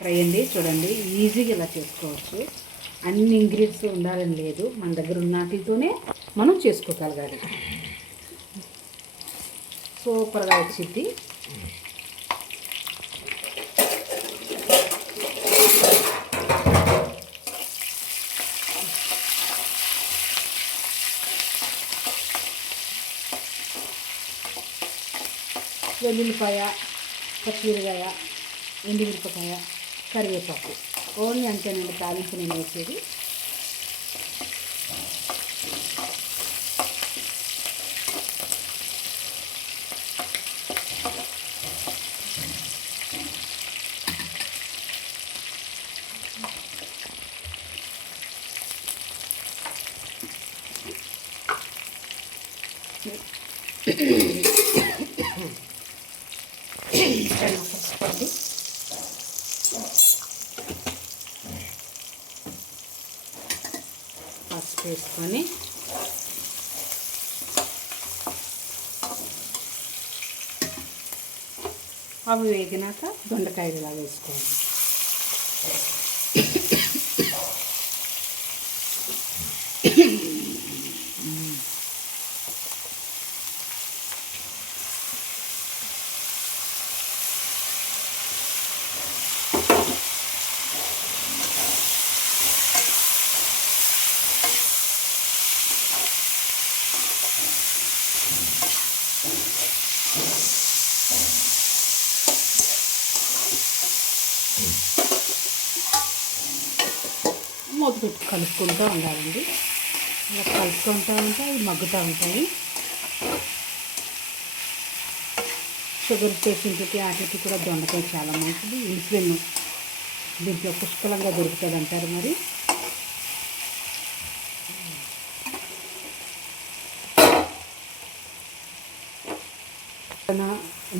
Fry అండి. చూడండి ఈజీగా ఇలా చేసుకోవచ్చు. అన్ని ఇంగ్రీడియంట్స్ ఉండాలని లేదు, మన దగ్గర ఉన్న వాటితోనే మనం చేసుకోగలగాలి. సూపర్గా వచ్చింది. వెల్లుల్లిపాయ, పచ్చిమిరకాయ, ఎండుమిరపకాయ, కరివేపాకు ఓన్లీ అంతేనండి. తాలింపు నేను వేసేది. పసుపు వేసుకొని అవి వేగినాక దొండకాయలు ఇలా వేసుకోవాలి. మూత పెట్టి కలుపుకుంటూ ఉండాలండి. ఇలా కలుపుకుంటూ ఉంటే అవి మగ్గుతూ ఉంటాయి. షుగర్ పేషెంట్కి వాటికి కూడా దొండకాయ చాలా మంచిది. ఇన్సులిన్ దీంట్లో పుష్కలంగా దొరుకుతుంది అంటారు. మరి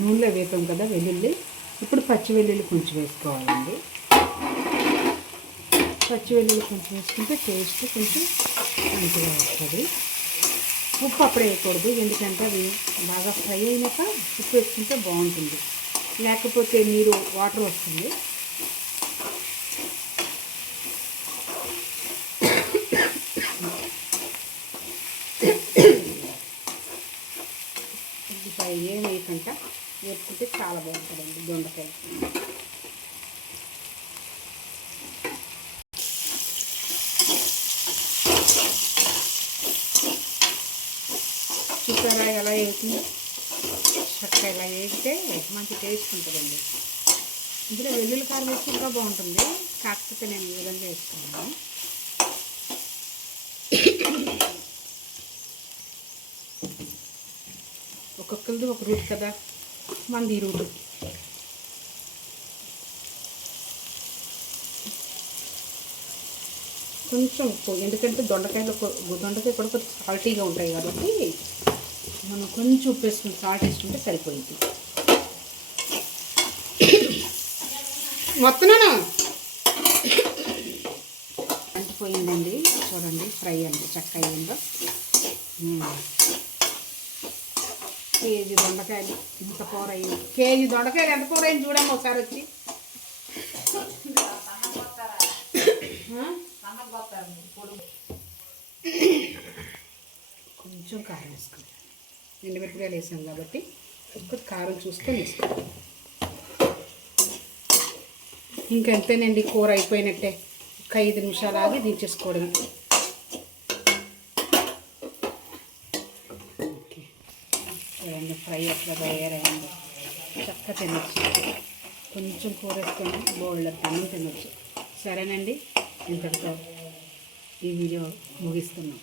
నూనెలో వేపాం కదా వెల్లుల్లి, ఇప్పుడు పచ్చి వెల్లుల్లి కొంచెం వేసుకోవాలండి. పచ్చి వెల్లుల్లి కొంచెం వేసుకుంటే టేస్ట్ కొంచెం మంచిగా వస్తుంది. ఉప్పు అప్పుడే వేయకూడదు, ఎందుకంటే అవి బాగా ఫ్రై అయినాక ఉప్పు వేసుకుంటే బాగుంటుంది, లేకపోతే నీరు వాటర్ వస్తుంది. ఉల్లిపాయ ఏం వేయకుండా వేసుకుంటే చాలా బాగుంటుందండి దొండకాయ. చూసారా ఎలా వేసిందో? చక్క ఇలా వేస్తే మంచి టేస్ట్ ఉంటుందండి. ఇందులో వెల్లుల్లి కారం వేస్తే ఇంకా బాగుంటుంది, కాకపోతే నేను ఈ విధంగా వేసుకున్నాను. ఒక్కొక్కరిది ఒక రూట్ కదా, మంది ఈ రూటు. కొంచెం ఉప్పు, ఎందుకంటే దొండకాయ కూడా కొంచెం సాల్టీగా ఉంటాయి కాబట్టి మనం కొంచెం ఉప్పు వేసుకుని సాల్ట్ వేసుకుంటే సరిపోయింది. మొత్తమేనా అంటిపోయిందండి. చూడండి ఫ్రై అండి చక్క అయ్యిందో. కేజీ దొండకాయలు ఇంత కూర అయ్యింది. కేజీ దొండకాయలు ఎంత కూర అయింది చూడండి ఒకసారి వచ్చి. కొంచెం కారం వేసుకోండి, ఎండుమిరపకాయలు వేసాం కాబట్టి కొంచెం కారం చూసుకొని వేసుకోండి. ఇంకెంతేనండి, కూర అయిపోయినట్టే. ఒక 5 నిమిషాలు ఆగి దించేసుకోవడం. ఓకే, చూడండి ఫ్రై అట్లా తయారైంది. చక్క తినొచ్చు, కొంచెం కూర వేసుకొని బోల్డ్ అన్నం తినొచ్చు. సరేనండి, ఇంతటితో ఈ వీడియో ముగిస్తున్నాం.